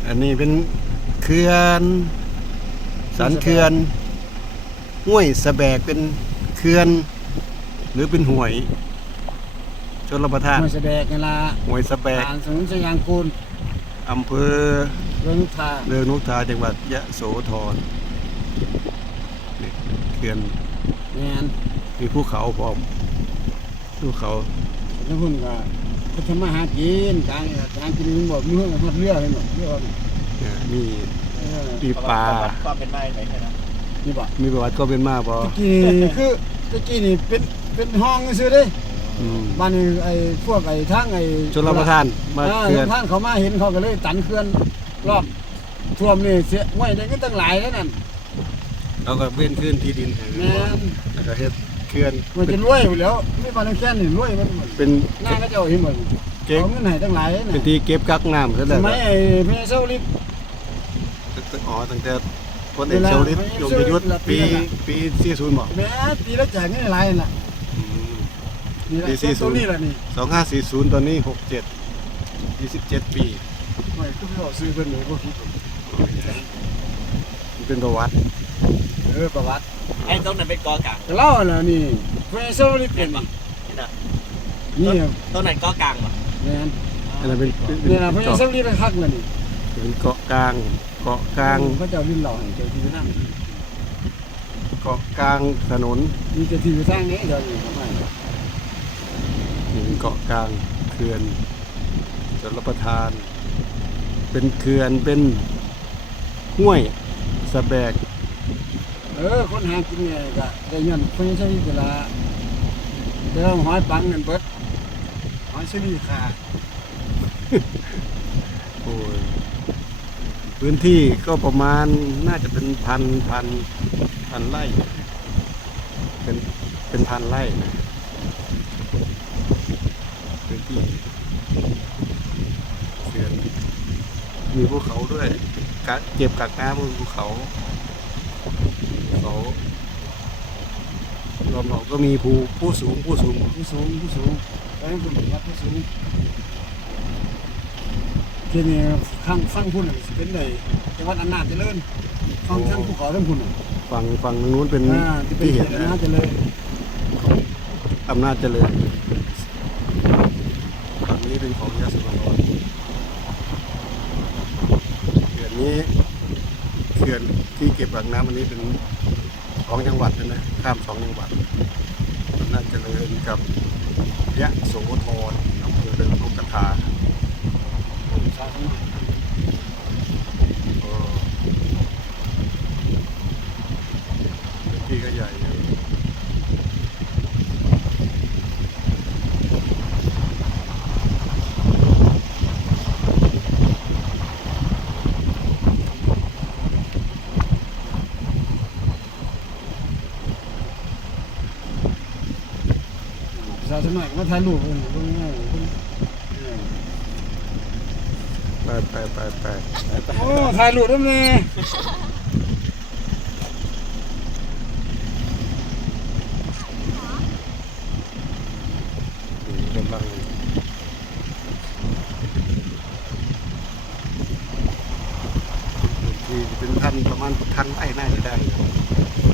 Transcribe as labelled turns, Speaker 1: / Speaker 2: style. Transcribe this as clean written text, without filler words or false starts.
Speaker 1: อันนี้เป็นเขื่อนสันเขื่อนห้วยสะแบกเป็นเขื่อนหรือเป็นห้วยชลประทาน
Speaker 2: ห้วยสะแบกนี่ล่ะ
Speaker 1: ห้วยสะแบก
Speaker 2: ผ่านถนนสยามกูล
Speaker 1: อำเภอ
Speaker 2: เรืองนุชา
Speaker 1: เรืองนุชาจังหวัดยะโสธรเขื่อน
Speaker 2: แม่น
Speaker 1: มีภูเขาพร้อมภูเขา
Speaker 2: แล้วพุ่นก็เขาทำมาหากินการกินมันบ่มีเรื่องเรือเลยเนาะเรือว่า
Speaker 1: มีปีปลา
Speaker 3: ความเป็นมาไหนนะ
Speaker 2: นี่บ่
Speaker 1: มีประวัติก็เป็นมาบ่
Speaker 2: ตะกี้คือตะกี้นี่เป็นห้องซื่อเด้บ้านไอ้พวกไอ้ทางไอ้
Speaker 1: ชลประทานมา
Speaker 2: เขื่อนท่านเขามาเห็นเขาก็เลยตันเขื่อนรอบท่วมนี่เสียไว้ได้ก็ตั้งหลายแล้วนั่น
Speaker 1: เราก็เว้นขึ้นที่ดิน
Speaker 2: แม่น
Speaker 1: แล้วก็เฮ็ดเขื่อน
Speaker 2: มันจะรวยอยู่แล้วไม่บ้านแค่นี่รวยมัน
Speaker 1: เป็น
Speaker 2: หน้าก็เจ้าเห็นบ่เอาเงินให้ตั้งหลายน่ะ
Speaker 1: เป็นที่เก็บกักน้ำซะแล้ว
Speaker 2: สมัยไอ้พระเจ้าลิฟ
Speaker 1: อ๋อตั้งแต่พลเอกชวลิตยงยุทธปี40บ่
Speaker 2: แม่ปีละจากเงินหลายนั่นล่ะ
Speaker 1: ปี40
Speaker 2: ตัวนี้ล่ะนี่
Speaker 1: 2540ตอนนี้67 27ปี
Speaker 2: ไม่ก็ไปเอาซื้อเพิ่นเลยบ่คิด
Speaker 1: เป็นประวัติ
Speaker 2: ประวัติ
Speaker 3: ไอ้ตรงนั้นเป็นกอกลาง
Speaker 2: เล่าน่ะนี่พระเจ้าลิฟเป็นบ่นี่
Speaker 3: ตรงนั้นกอกลางบ่
Speaker 2: แม่น
Speaker 1: อันนั้นเป็น
Speaker 2: นี่ล่ะพระเจ้าลิฟเป็นคักน่ะนี่
Speaker 1: เป็นเกาะกลาง
Speaker 2: พระเจ้าลิฟหล่อให้เจ้าที่นั่น
Speaker 1: เกาะกลางถนน
Speaker 2: มีเจ้าที่ทางนี้เดี๋ยวนี้เข้ามา
Speaker 1: เป็นเกาะกลางเขื่อนชลประทานเป็นเขื่อนเป็นห้วยสะแบก
Speaker 2: คนหากินไงก็ได้เงินเพิ่นใช้เวลาเดี๋ยวหอยปังเงินเบิดหอยซื้อขา
Speaker 1: โอ้ยพื้นที่ก็ประมาณน่าจะเป็นพันไร่เป็นพันไร่นะพื้นที่เขื่อนมีภูเขาด้วยเก็บกักน้ำบนภูเขารอบๆก็มีผู้สูง
Speaker 2: แล้วคุณวัดผู้สูงที่นี่ข้างฟังพุ่นเป็นไดจังหวัดอำนาจเจริญฟังทั้งภูเขาทั้งพุ่น
Speaker 1: ฝั่งนู้นเป็นที่เห็นนะ
Speaker 2: อำนาจเจริญ
Speaker 1: ฝั่งนี้เป็นของยะโสธรเขื่อนนี้เขื่อนที่เก็บกักน้ำอันนี้เป็น2 จังหวัดนะข้าม2 จังหวัดน่าจะเลยกับยะโสธรอำเภอเรืองนกกระทาที่ก็ใหญ่
Speaker 2: สมัยมาถ่ายรูปเลย
Speaker 1: ไป
Speaker 2: โอ้ถ่ายรูปด้วยแม่
Speaker 1: กำลังที่เป็นประมาณ1,000 ไร่น่าจะได้